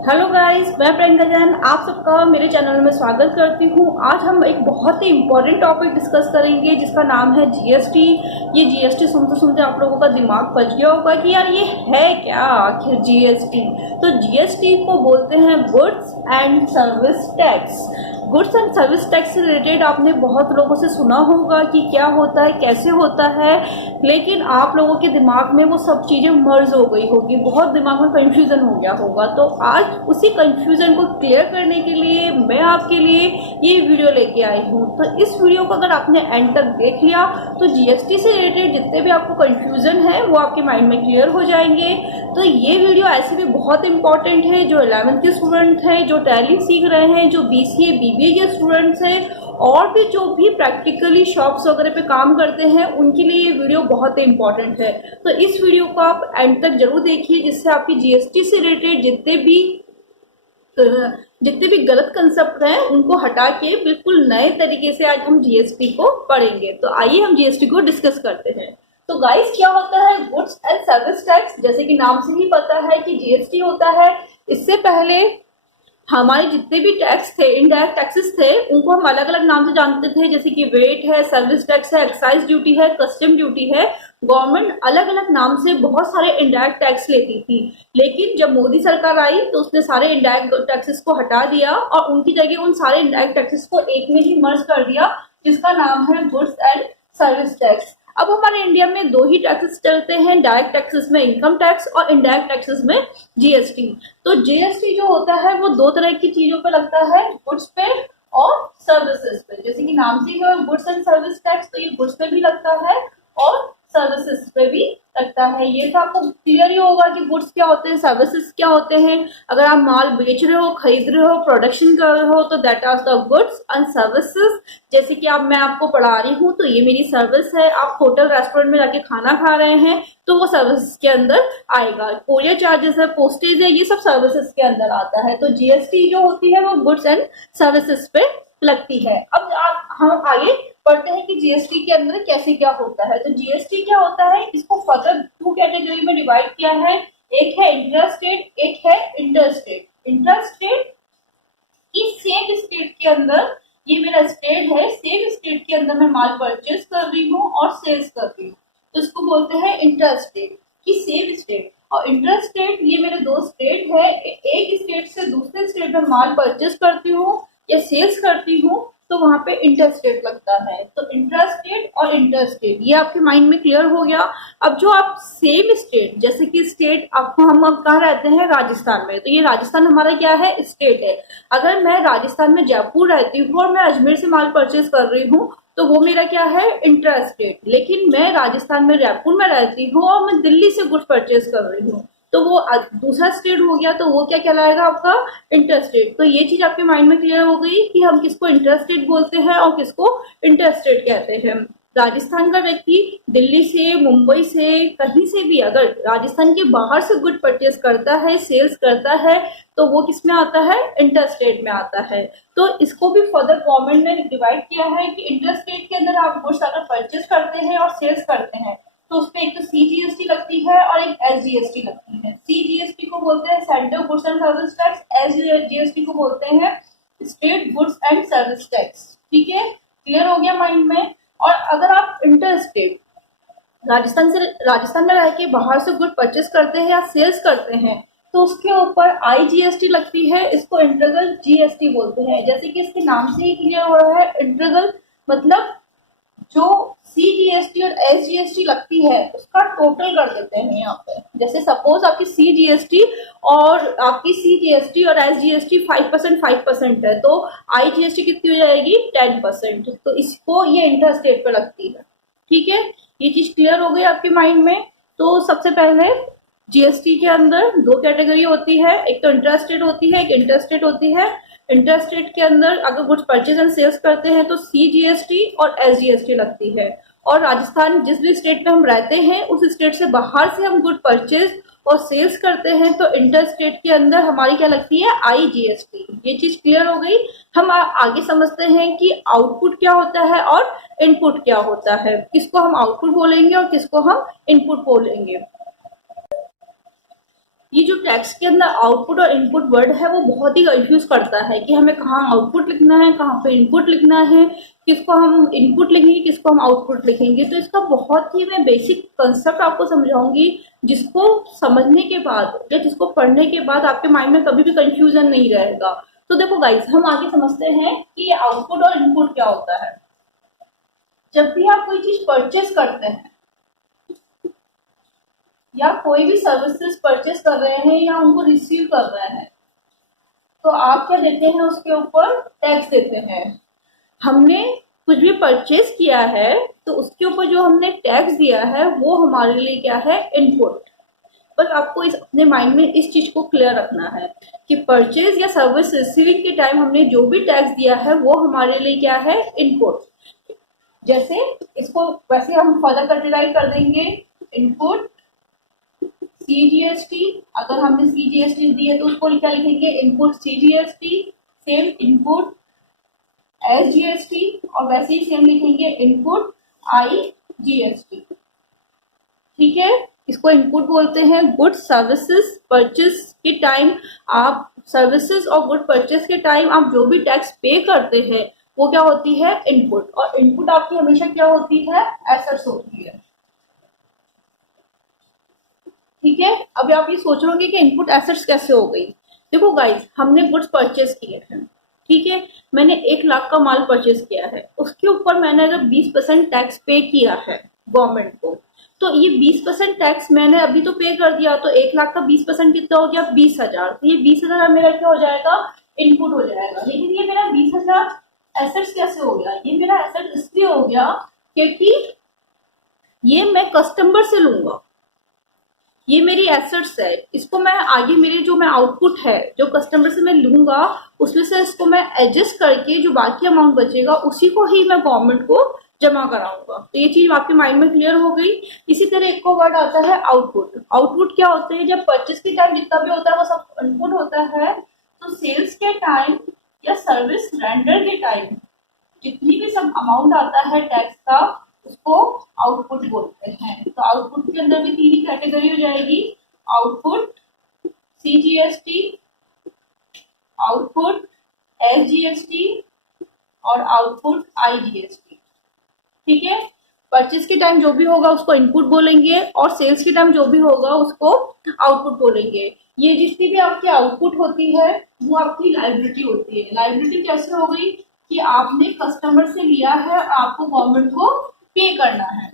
Hello guys, मैं प्रियंका जैन आप सबका मेरे चैनल में स्वागत करती हूँ। आज हम एक बहुत ही इम्पोर्टेंट टॉपिक डिस्कस करेंगे जिसका नाम है जीएसटी। ये जीएसटी सुनते सुनते आप लोगों का दिमाग पच गया होगा कि यार ये है क्या आखिर जीएसटी। तो जीएसटी को बोलते हैं goods and service tax. Goods and service tax से रिलेटेड आपने बहुत लोगों से सुना होगा कि क्या होता है, कैसे होता है, लेकिन आप लोगों के दिमाग में वो सब चीज़ें मर्ज हो गई होगी, बहुत दिमाग में कंफ्यूजन हो गया होगा। तो आज उसी कंफ्यूजन को क्लियर करने के लिए मैं आपके लिए ये वीडियो लेके आई हूँ। तो इस वीडियो को अगर आपने एंड तक देख लिया तो जीएसटी से रिलेटेड जितने भी आपको कंफ्यूजन है वो आपके माइंड में क्लियर हो जाएंगे। तो ये वीडियो ऐसे भी बहुत इंपॉर्टेंट है जो 11th के स्टूडेंट हैं, जो टैली सीख रहे हैं, जो बीसीए बीबीए के स्टूडेंट्स हैं, और भी जो भी प्रैक्टिकली शॉप्स वगैरह पे काम करते हैं उनके लिए ये वीडियो बहुत ही इंपॉर्टेंट है। तो इस वीडियो को आप एंड तक जरूर देखिए जिससे आपकी जीएसटी से रिलेटेड जितने भी गलत कंसेप्ट हैं उनको हटा के बिल्कुल नए तरीके से आज हम जीएसटी को पढ़ेंगे। तो आइए हम जीएसटी को डिस्कस करते हैं। तो गाइस, क्या होता है गुड्स एंड सर्विस टैक्स? जैसे कि नाम से ही पता है कि जीएसटी होता है। इससे पहले हमारे जितने भी टैक्स थे, इनडायरेक्ट टैक्सेस थे, उनको हम अलग अलग नाम से जानते थे, जैसे कि वेट है, सर्विस टैक्स है, एक्साइज ड्यूटी है, कस्टम ड्यूटी है। गवर्नमेंट अलग अलग नाम से बहुत सारे इनडायरेक्ट टैक्स लेती थी, लेकिन जब मोदी सरकार आई तो उसने सारे इनडायरेक्ट टैक्सेस को हटा दिया और उनकी जगह उन सारे इनडायरेक्ट टैक्सेस को एक में ही मर्ज कर दिया, जिसका नाम है गुड्स एंड सर्विस टैक्स। अब हमारे इंडिया में दो ही टैक्सेस चलते हैं, डायरेक्ट टैक्सेस में इनकम टैक्स और इनडायरेक्ट टैक्सेस में जीएसटी। तो जीएसटी जो होता है वो दो तरह की चीजों पे लगता है, गुड्स पे और सर्विसेज पे। जैसे कि नाम से ही है गुड्स एंड सर्विस टैक्स, तो ये गुड्स पे भी लगता है और सर्विसेज पे भी लगता है। ये तो आपको क्लियर ही होगा कि गुड्स क्या होते हैं, सर्विसेज क्या होते हैं। अगर आप माल बेच रहे हो, खरीद रहे हो, प्रोडक्शन कर रहे हो तो that are the goods and services. जैसे कि अब मैं आपको पढ़ा रही हूँ तो ये मेरी सर्विस है। आप होटल रेस्टोरेंट में जाके खाना खा रहे हैं तो वो सर्विसेज के अंदर आएगा। कोरियर चार्जेस है, पोस्टेज है, ये सब सर्विसेज के अंदर आता है। तो जीएसटी जो होती है वो गुड्स एंड सर्विसेज पे लगती है। अब हम आगे पढ़ते हैं कि जीएसटी के अंदर कैसे क्या होता है। तो जीएसटी क्या होता है, इसको फर्दर टू कैटेगरी में डिवाइड किया है। एक है इंट्रा स्टेट, एक है इंटर स्टेट। इंट्रा स्टेट इस सेम स्टेट के अंदर, ये मेरा स्टेट है, सेम स्टेट के अंदर मैं माल परचेज कर रही हूँ और सेल्स कर रही हूँ, तो इसको बोलते हैं इंटर स्टेट की सेम स्टेट। और इंटर स्टेट ये मेरे दो स्टेट है, एक स्टेट से दूसरे स्टेट में माल परचेज करती हूँ या सेल्स करती हूँ तो वहां पे इंटर स्टेट लगता है। तो इंट्रा स्टेट और इंटर स्टेट ये आपके माइंड में क्लियर हो गया। अब जो आप सेम स्टेट, जैसे कि स्टेट आपको हम कहाँ रहते हैं, राजस्थान में, तो ये राजस्थान हमारा क्या है, स्टेट है। अगर मैं राजस्थान में जयपुर रहती हूँ और मैं अजमेर से माल परचेज कर रही हूँ तो वो मेरा क्या है, इंट्रा स्टेट। लेकिन मैं राजस्थान में जयपुर में रहती हूँ और मैं दिल्ली से गुड्स परचेज कर रही हूँ तो वो दूसरा स्टेट हो गया, तो वो क्या कहलाएगा, आपका इंटर स्टेट। तो ये चीज आपके माइंड में क्लियर हो गई कि हम किसको इंटर स्टेट बोलते हैं और किसको इंटर स्टेट कहते हैं। राजस्थान का व्यक्ति दिल्ली से, मुंबई से, कहीं से भी अगर राजस्थान के बाहर से गुड परचेज करता है, सेल्स करता है, तो वो किस में आता है, इंटर स्टेट में आता है। तो इसको भी फर्दर गवर्नमेंट ने डिवाइड किया है कि इंटर स्टेट के अंदर आप गुड्स अगर परचेज करते हैं और सेल्स करते हैं तो उसपे एक तो सीजीएसटी लगती है और एक एसजीएसटी लगती है। सीजीएसटी को बोलते हैं central goods and service tax, SGST को बोलते हैं state goods and service tax. ठीक है, क्लियर हो गया माइंड में। और अगर आप इंटर स्टेट राजस्थान में रह के बाहर से गुड परचेस करते हैं या सेल्स करते हैं तो उसके ऊपर आईजीएसटी लगती है, इसको इंटीग्रल जीएसटी बोलते हैं। जैसे कि इसके नाम से ही क्लियर हो रहा है, इंटीग्रल मतलब जो सीजीएसटी और एसजीएसटी लगती है उसका टोटल कर देते हैं यहाँ पे। जैसे सपोज आपकी सीजीएसटी और एसजीएसटी 5% है तो आईजीएसटी कितनी हो जाएगी, 10%। तो इसको ये इंटर स्टेट पे लगती है। ठीक है, ये चीज क्लियर हो गई आपके माइंड में। तो सबसे पहले जीएसटी के अंदर दो कैटेगरी होती है, एक तो इंटर स्टेट होती है, एक इंटर स्टेट होती है। इंटर स्टेट के अंदर अगर गुड्स परचेज एंड सेल्स करते हैं तो सीजीएसटी और एसजीएसटी लगती है। और राजस्थान जिस भी स्टेट में हम रहते हैं उस स्टेट से बाहर से हम गुड परचेज और सेल्स करते हैं तो इंटर स्टेट के अंदर हमारी क्या लगती है, आईजीएसटी। ये चीज क्लियर हो गई। हम आगे समझते हैं कि आउटपुट क्या होता है और इनपुट क्या होता है, किसको हम आउटपुट बोलेंगे और किसको हम इनपुट बोलेंगे। ये जो टैक्स के अंदर आउटपुट और इनपुट वर्ड है वो बहुत ही कंफ्यूज करता है कि हमें कहाँ आउटपुट लिखना है, कहाँ पे इनपुट लिखना है, किसको हम इनपुट लिखेंगे, किसको हम आउटपुट लिखेंगे। तो इसका बहुत ही मैं बेसिक कंसेप्ट आपको समझाऊंगी, जिसको समझने के बाद या जिसको पढ़ने के बाद आपके माइंड में कभी भी कंफ्यूजन नहीं रहेगा। तो देखो गाइस, हम आगे समझते हैं कि ये आउटपुट और इनपुट क्या होता है। जब भी आप कोई चीज परचेस करते हैं या कोई भी सर्विसेज परचेस कर रहे हैं या उनको रिसीव कर रहे हैं, तो आप क्या देते हैं, उसके ऊपर टैक्स देते हैं। हमने कुछ भी परचेस किया है तो उसके ऊपर जो हमने टैक्स दिया है वो हमारे लिए क्या है, इनपुट। बस आपको इस अपने माइंड में इस चीज को क्लियर रखना है कि परचेज या सर्विस रिसीविंग के टाइम हमने जो भी टैक्स दिया है वो हमारे लिए क्या है, इनपुट। जैसे इसको वैसे हम फर्दर कर डिराइव कर देंगे, इनपुट CGST। अगर हमने CGST दी है तो उसको क्या लिखेंगे, input CGST। Same input SGST और वैसे ही सेम लिखेंगे इनपुट IGST। ठीक है, इसको इनपुट बोलते हैं। गुड सर्विसेज परचेस के टाइम आप सर्विसेज और गुड परचेस के टाइम आप जो भी टैक्स पे करते हैं वो क्या होती है, इनपुट। और इनपुट आपकी हमेशा क्या होती है, एसेट्स होती है। ठीक है, अभी आप ये सोच रहे होंगे कि इनपुट एसेट्स कैसे हो गई। देखो गाइस, हमने गुड्स परचेस किए हैं, ठीक है, मैंने 1 लाख का माल परचेस किया है, उसके ऊपर मैंने अगर 20% टैक्स पे किया है गवर्नमेंट को, तो ये 20% टैक्स मैंने अभी तो पे कर दिया, तो 1 लाख का 20% कितना हो गया, 20,000। तो ये 20,000 मेरा क्या हो जाएगा, इनपुट हो जाएगा। लेकिन ये मेरा 20,000 एसेट्स कैसे हो गया, ये मेरा एसेट इसलिए हो गया क्योंकि ये मैं कस्टमर से लूंगा, ये मेरी एसेट्स है, इसको मैं आगे मेरे जो मैं आउटपुट है जो कस्टमर से मैं लूंगा उसमें से इसको मैं एडजस्ट करके जो बाकी अमाउंट बचेगा उसी को ही मैं गवर्नमेंट को जमा कराऊंगा। तो ये चीज आपके माइंड में क्लियर हो गई। इसी तरह एक को वर्ड आता है आउटपुट। आउटपुट क्या होते हैं, जब परचेस के टाइम जितना भी होता है वो सब इनपुट होता है, तो सेल्स के टाइम या सर्विस रेंडर के टाइम जितनी भी सब अमाउंट आता है टैक्स का उसको आउटपुट बोलते हैं। तो आउटपुट के अंदर भी 3 ही कैटेगरी हो जाएगी, आउटपुट CGST, आउटपुट SGST और आउटपुट IGST। ठीक है, परचेस के टाइम जो भी होगा उसको इनपुट बोलेंगे और सेल्स के टाइम जो भी होगा उसको आउटपुट बोलेंगे। ये जितनी भी आपकी आउटपुट होती है वो आपकी लायबिलिटी होती है। लायबिलिटी कैसे हो गई कि आपने कस्टमर से लिया है और आपको गवर्नमेंट को पे करना है।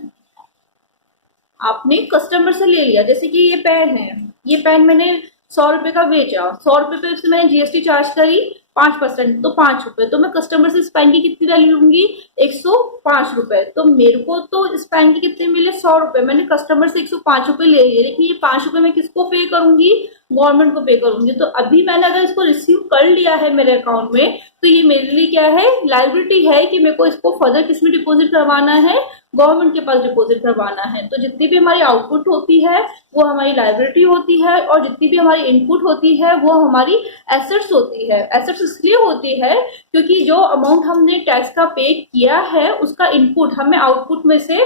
आपने कस्टमर से ले लिया, जैसे कि ये पेन है, ये पेन मैंने 100 रुपए का बेचा, 100 रुपए पे उससे मैंने GST चार्ज करी 5%, तो 5 रुपए। तो मैं कस्टमर से इस पेन की कितनी वैल्यू लूंगी, 105 रुपए। तो मेरे को तो इस पेन की कितने मिले, 100 रुपए। मैंने कस्टमर से 105 रुपए ले लिए, लेकिन ये 5 रुपए मैं किसको पे करूंगी, गवर्नमेंट को पे करूंगी। तो अभी मैंने अगर इसको रिसीव कर लिया है मेरे अकाउंट में, तो ये मेरे लिए क्या है, लायबिलिटी है कि मेरे को इसको फर्दर किसमें डिपॉजिट करवाना है, गवर्नमेंट के पास डिपॉजिट करवाना है। तो जितनी भी हमारी आउटपुट होती है वो हमारी लायबिलिटी होती है और जितनी भी हमारी इनपुट होती है वो हमारी एसेट्स होती है। एसेट्स इसलिए होती है क्योंकि जो अमाउंट हमने टैक्स का पे किया है उसका इनपुट हमें आउटपुट में से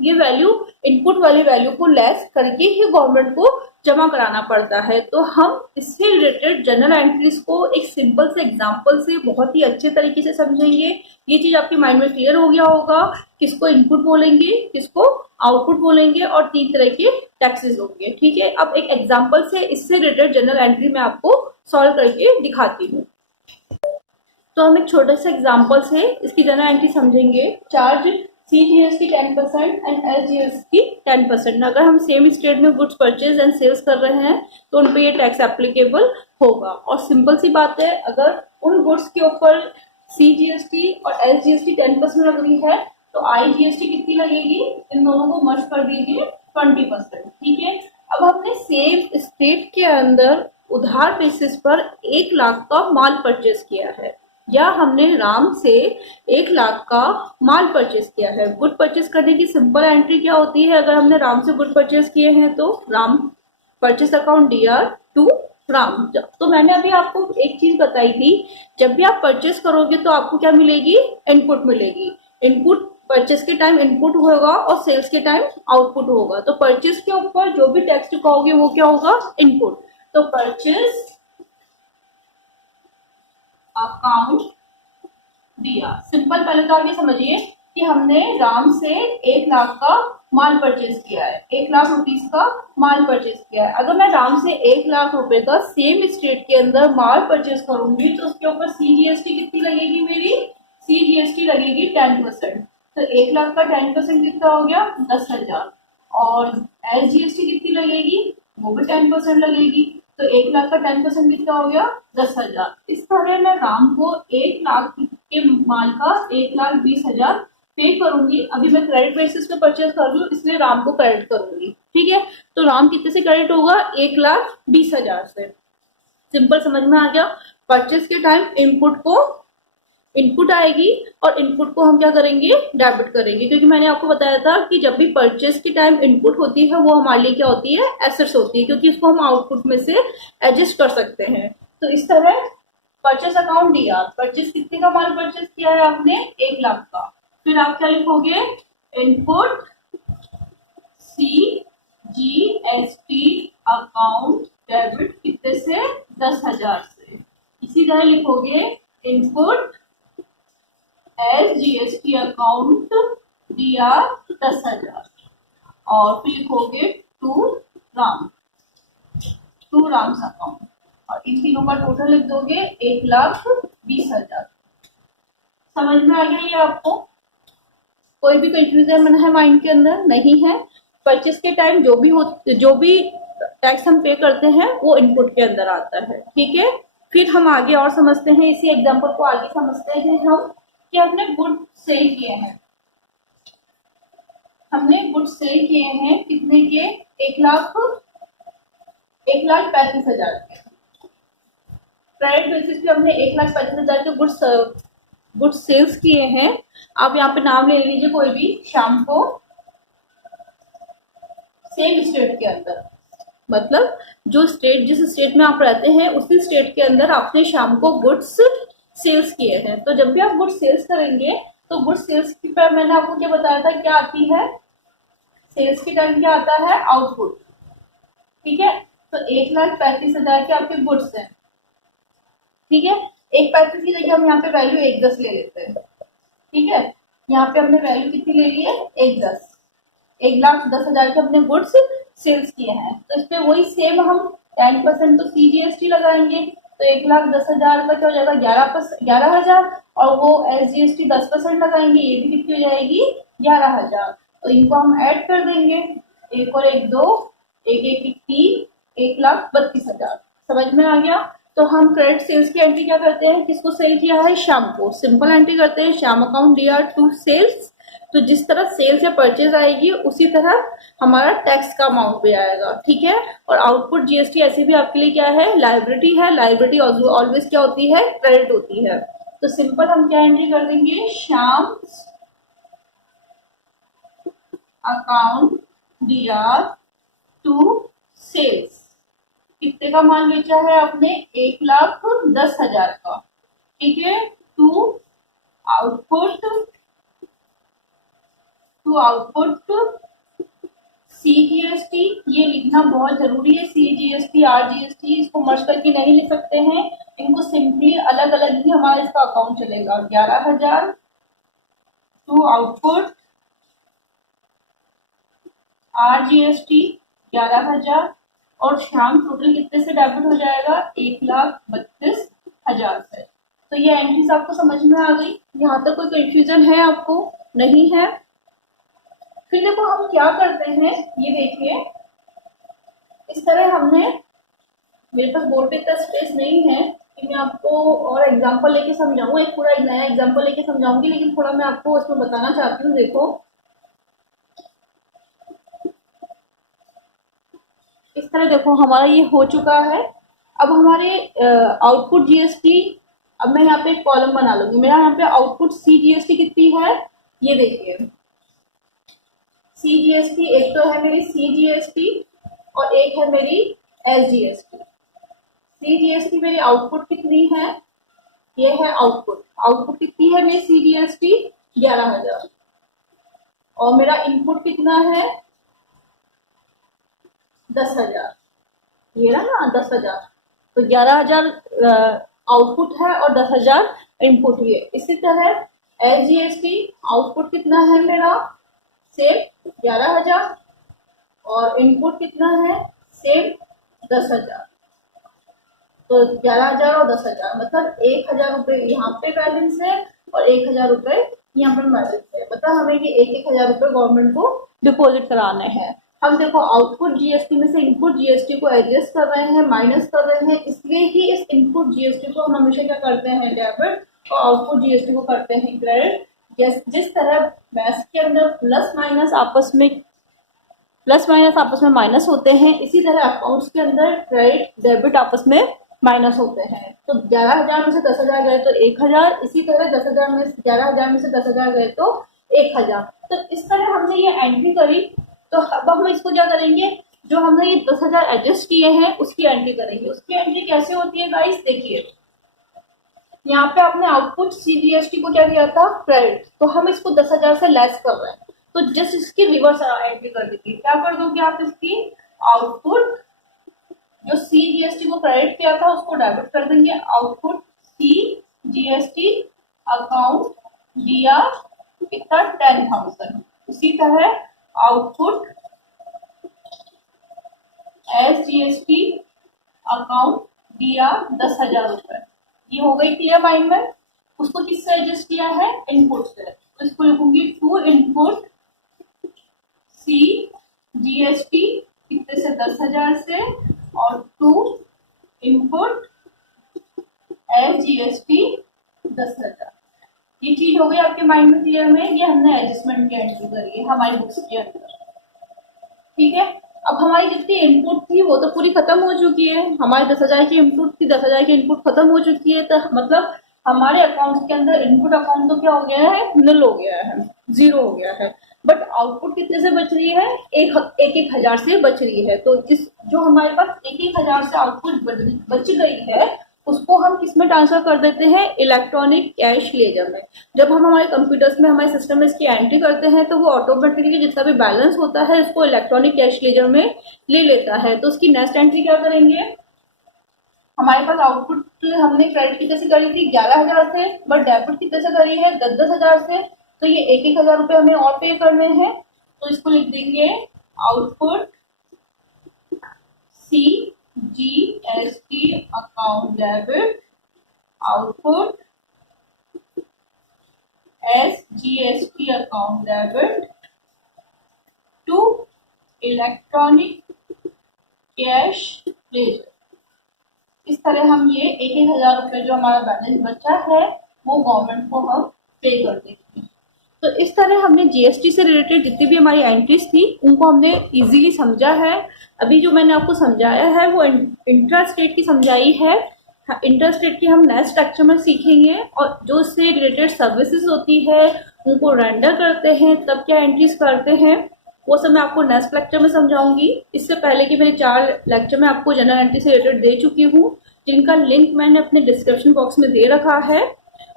ये वैल्यू, इनपुट वाली वैल्यू को लेस करके ही गवर्नमेंट को जमा कराना पड़ता है। तो हम इससे रिलेटेड जनरल एंट्रीज को एक सिंपल से एग्जांपल से बहुत ही अच्छे तरीके से समझेंगे। ये चीज आपके माइंड में क्लियर हो गया होगा, किसको इनपुट बोलेंगे, किसको आउटपुट बोलेंगे और 3 तरह के टैक्सेस होंगे। ठीक है, अब एक एग्जाम्पल से इससे रिलेटेड जनरल एंट्री में आपको सॉल्व करके दिखाती हूँ। तो हम एक छोटे से एग्जाम्पल से इसकी जनरल एंट्री समझेंगे। Charge CGST 10% and SGST 10%। अगर हम सेम स्टेट में गुड्स परचेज एंड सेल्स कर रहे हैं तो उन पे ये टैक्स एप्लीकेबल होगा। और सिंपल सी बात है, अगर उन गुड्स के ऊपर CGST और SGST 10% लग रही है तो IGST कितनी लगेगी, इन दोनों को मर्ज कर दीजिए 20%। ठीक है, अब हमने सेम स्टेट के अंदर उधार बेसिस पर 1 लाख का माल परचेज किया है, या हमने राम से 1 लाख का माल परचेज किया है। गुड परचेज करने की सिंपल एंट्री क्या होती है, अगर हमने राम से गुड परचेज किए हैं तो Ram purchase account DR to Ram. तो मैंने अभी आपको एक चीज बताई थी, जब भी आप परचेज करोगे तो आपको क्या मिलेगी, इनपुट मिलेगी। इनपुट परचेस के टाइम इनपुट होगा और सेल्स के टाइम आउटपुट होगा। तो परचेस के ऊपर जो भी टैक्स चुकाओगे वो क्या होगा, इनपुट। तो परचेस अकाउंट दिया। सिंपल, पहले तो आप ये समझिए कि हमने राम से 1 लाख का माल परचेज किया है, 1 लाख रुपीस का माल परचेज किया है। अगर मैं राम से 1 लाख रुपए का सेम स्टेट के अंदर माल परचेज करूंगी तो उसके ऊपर CGST कितनी लगेगी, मेरी CGST लगेगी 10%। तो 1 लाख का 10% कितना हो गया, 10,000। और SGST कितनी लगेगी, वो भी 10% लगेगी। तो 1 लाख का 10% कितना हो गया, 10,000। इस तरह मैं राम को 1 लाख के माल का 1,20,000 पे करूंगी। अभी मैं क्रेडिट बेसिस पे परचेज कर लूँ इसलिए राम को क्रेडिट करूंगी, ठीक है। तो राम कितने से क्रेडिट होगा, 1,20,000 से। सिंपल, समझ में आ गया। परचेज के टाइम इनपुट आएगी और इनपुट को हम क्या करेंगे, डेबिट करेंगे, क्योंकि मैंने आपको बताया था कि जब भी परचेज की टाइम इनपुट होती है वो हमारे लिए क्या होती है, एसेट्स होती है, क्योंकि इसको हम आउटपुट में से एडजस्ट कर सकते हैं। तो इस तरह परचेस अकाउंट दिया, परचेस कितने का माल परचेस किया है आपने, 1 लाख का। फिर आप क्या लिखोगे, इनपुट CGST अकाउंट डेबिट कितने से, 10,000 से। इसी तरह लिखोगे इनपुट SGST अकाउंट दिया 10,000 और फिर लिखोगे टू राम्स अकाउंट और इन तीनों का टोटल लिख दोगे 1,20,000। समझ में आ गया ये आपको, कोई भी कंफ्यूजन है माइंड के अंदर नहीं है। परचेस के टाइम जो भी टैक्स हम पे करते हैं वो इनपुट के अंदर आता है, ठीक है। फिर हम आगे और समझते हैं, इसी एग्जांपल को आगे समझते हैं हम कि हमने गुड सेल किए हैं। हमने गुड सेल किए हैं कितने के, 1,35,000 के। क्रेडिट बेसिस पे हमने 1,35,000 के गुड सेल्स किए हैं। आप यहाँ पे नाम ले लीजिए कोई भी, शाम को सेम स्टेट के अंदर, मतलब जिस स्टेट में आप रहते हैं उसी स्टेट के अंदर आपने शाम को गुड्स सेल्स किए हैं। तो जब भी आप गुड्स सेल्स करेंगे तो गुड्स सेल्स की पर मैंने आपको क्या बताया था, क्या आती है, सेल्स की टर्म क्या आता है, आउटपुट, ठीक है। तो 1,35,000 के आपके गुड्स हैं, ठीक है। 1,35 की जगह हम यहाँ पे वैल्यू 1,10 ले लेते हैं, ठीक है। यहाँ पे हमने वैल्यू कितनी ले ली है, 1,10। 1,10,000 के हमने गुड्स सेल्स किए हैं, तो इस पे वही सेम हम 10% तो CGST लगाएंगे। तो 1,10,000 का क्या हो जाएगा, 11,000 और वो SGST 10% लगाएंगे, ये भी कितनी हो जाएगी, 11,000। तो इनको हम ऐड कर देंगे, 1 और 1 2, 1 1 3, 1,32,000। समझ में आ गया। तो हम क्रेडिट सेल्स की एंट्री क्या करते हैं, किसको सेल किया है, शाम को, सिंपल एंट्री करते हैं, शाम अकाउंट दिया टू सेल्स। तो जिस तरह सेल्स या परचेज आएगी उसी तरह हमारा टैक्स का अमाउंट भी आएगा, ठीक है। और आउटपुट GST ऐसे भी आपके लिए क्या है, लायबिलिटी है। लायबिलिटी ऑलवेज क्या होती है, क्रेडिट होती है। तो सिंपल हम क्या एंट्री कर देंगे, शाम अकाउंट दिया टू सेल्स। कितने का माल बेचा है आपने, 1,10,000 का, ठीक है। टू आउटपुट CGST, ये लिखना बहुत जरूरी है, CGST RGST इसको मर्ज करके नहीं लिख सकते हैं, इनको सिंपली अलग अलग ही हमारा इसका अकाउंट चलेगा। 11,000 टू आउटपुट RGST 11,000 और शाम टोटल कितने से डेबिट हो जाएगा, 1,32,000 से। तो ये एंट्रीज आपको समझ में आ गई, यहाँ तक कोई कंफ्यूजन है आपको, नहीं है। फिर देखो हम क्या करते हैं, ये देखिए इस तरह हमने, मेरे पास बोर्ड पे इतना स्पेस नहीं है कि मैं आपको और एग्जांपल लेके समझाऊं, एक पूरा एक नया एग्जांपल लेके समझाऊंगी, लेकिन थोड़ा मैं आपको उसमें बताना चाहती हूँ। देखो इस तरह, देखो हमारा ये हो चुका है। अब हमारे आउटपुट GST, अब मैं यहाँ पे एक कॉलम बना लूंगी, मेरा यहाँ पे आउटपुट CGST कितनी है, ये देखिए CGST, एक तो है मेरी CGST और एक है मेरी SGST। CGST मेरी आउटपुट कितनी है, ये है आउटपुट कितनी है मेरी CGST, 11,000। और मेरा इनपुट कितना है 10,000, ये रहा ना 10,000, तो 11,000 आउटपुट है और 10,000 इनपुट भी है। इसी तरह SGST आउटपुट कितना है मेरा सेम 11,000 और इनपुट कितना है सेम 10,000, तो 11,000 और 10,000 मतलब 1,000 रुपये यहाँ पे बैलेंस है और 1,000 रुपये यहाँ पर बैलेंस है। मतलब हमें ये 1,000 रुपये गवर्नमेंट को डिपॉजिट कराने हैं। हम देखो आउटपुट जीएसटी में से इनपुट जीएसटी को एडजस्ट कर रहे हैं, माइनस कर रहे हैं, इसलिए ही इस इनपुट जीएसटी को हम हमेशा क्या करते हैं डेबिट और आउटपुट जीएसटी को करते हैं क्रेडिट। जिस तरह मैथ्स के अंदर प्लस माइनस आपस में माइनस होते हैं, इसी तरह अकाउंट्स के अंदर क्रेडिट डेबिट आपस में माइनस होते हैं। तो 11,000 में से 10,000 गए तो 1,000, इसी तरह 11,000 में से 10,000 गए तो 1,000। तो इस तरह हमने ये एंट्री करी। तो अब हम इसको क्या करेंगे, जो हमने ये 10,000 एडजस्ट किए हैं उसकी एंट्री करेंगे। उसकी एंट्री कैसे होती है गाइस, देखिए यहाँ पे आपने आउटपुट CGST को क्या किया था क्रेडिट, तो हम इसको 10,000 से लेस कर रहे हैं, तो जस्ट इसकी रिवर्स एंट्री कर दीजिए। क्या कर दोगे आप, इसकी आउटपुट जो CGST को क्रेडिट किया था उसको डेबिट कर देंगे, आउटपुट CGST अकाउंट दिया कितना 10,000। इसी तरह आउटपुट SGST अकाउंट दिया 10,000 रुपए। ये हो गई क्लियर माइंड में। उसको किससे एडजस्ट किया है, इनपुट से, तो इसको लिखूंगी टू इनपुट CGST कितने से 10,000 से और टू इनपुट SGST 10,000। ये चीज हो गई आपके माइंड में क्लियर में। ये हमने एडजस्टमेंट की एंट्री करी है हमारी बुक्स के अंदर, ठीक है। अब हमारी जितनी इनपुट थी वो तो पूरी खत्म हो चुकी है, हमारे 10,000 की इनपुट थी, 10,000 की इनपुट खत्म हो चुकी है, तो मतलब हमारे अकाउंट के अंदर इनपुट अकाउंट तो क्या हो गया है, नल हो गया है, 0 हो गया है। बट आउटपुट कितने से बच रही है, 1,000 से बच रही है। तो जो हमारे पास 1,000 से आउटपुट बच गई है उसको हम किस में ट्रांसफर कर देते हैं, इलेक्ट्रॉनिक कैश लेजर में। जब हम हमारे कंप्यूटर्स में हमारे सिस्टम में इसकी एंट्री करते हैं तो वो ऑटोमेटिकली जितना भी बैलेंस होता है उसको इलेक्ट्रॉनिक कैश लेजर में ले लेता है। तो उसकी नेक्स्ट एंट्री क्या करेंगे, हमारे पास आउटपुट हमने क्रेडिट कितने से करी थी 11,000 से, बट डेबिट कितने से करी है 10,000 से, तो ये 1,000 रुपये हमें और पे करने हैं। तो इसको लिख देंगे output CGST account debit, output SGST account debit to electronic cash ledger. इस तरह हम ये 1,000 रुपये जो हमारा बैलेंस बचा है वो गवर्नमेंट को हम पे कर देंगे। तो इस तरह हमने जीएसटी से रिलेटेड जितनी भी हमारी एंट्रीज थी उनको हमने इजीली समझा है। अभी जो मैंने आपको समझाया है वो इंट्रा स्टेट की समझाई है। इंटर स्टेट की हम नेक्स्ट लेक्चर में सीखेंगे, और जो इससे रिलेटेड सर्विसेज होती है उनको रेंडर करते हैं तब क्या एंट्रीज करते हैं वो सब मैं आपको नेक्स्ट लेक्चर में समझाऊंगी। इससे पहले कि मेरे 4 लेक्चर में आपको जनरल एंट्री से रिलेटेड दे चुकी हूँ, जिनका लिंक मैंने अपने डिस्क्रिप्शन बॉक्स में दे रखा है।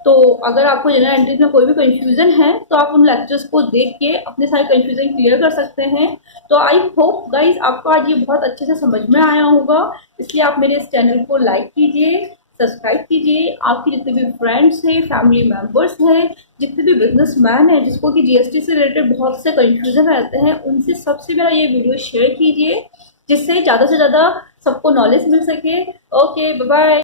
तो अगर आपको जनरल एंट्रीज में कोई भी कंफ्यूजन है तो आप उन लेक्चर्स को देख के अपने सारे कंफ्यूजन क्लियर कर सकते हैं। तो आई होप गाइज आपको आज ये बहुत अच्छे से समझ में आया होगा, इसलिए आप मेरे इस चैनल को लाइक कीजिए, सब्सक्राइब कीजिए। आपके जितने भी फ्रेंड्स हैं, फैमिली मेम्बर्स हैं, जितने भी बिजनेसमैन हैं जिसको कि जीएसटी से रिलेटेड बहुत से कंफ्यूजन रहते हैं, उनसे सबसे मेरा ये वीडियो शेयर कीजिए जिससे ज़्यादा से ज़्यादा सबको नॉलेज मिल सके। Okay, bye bye.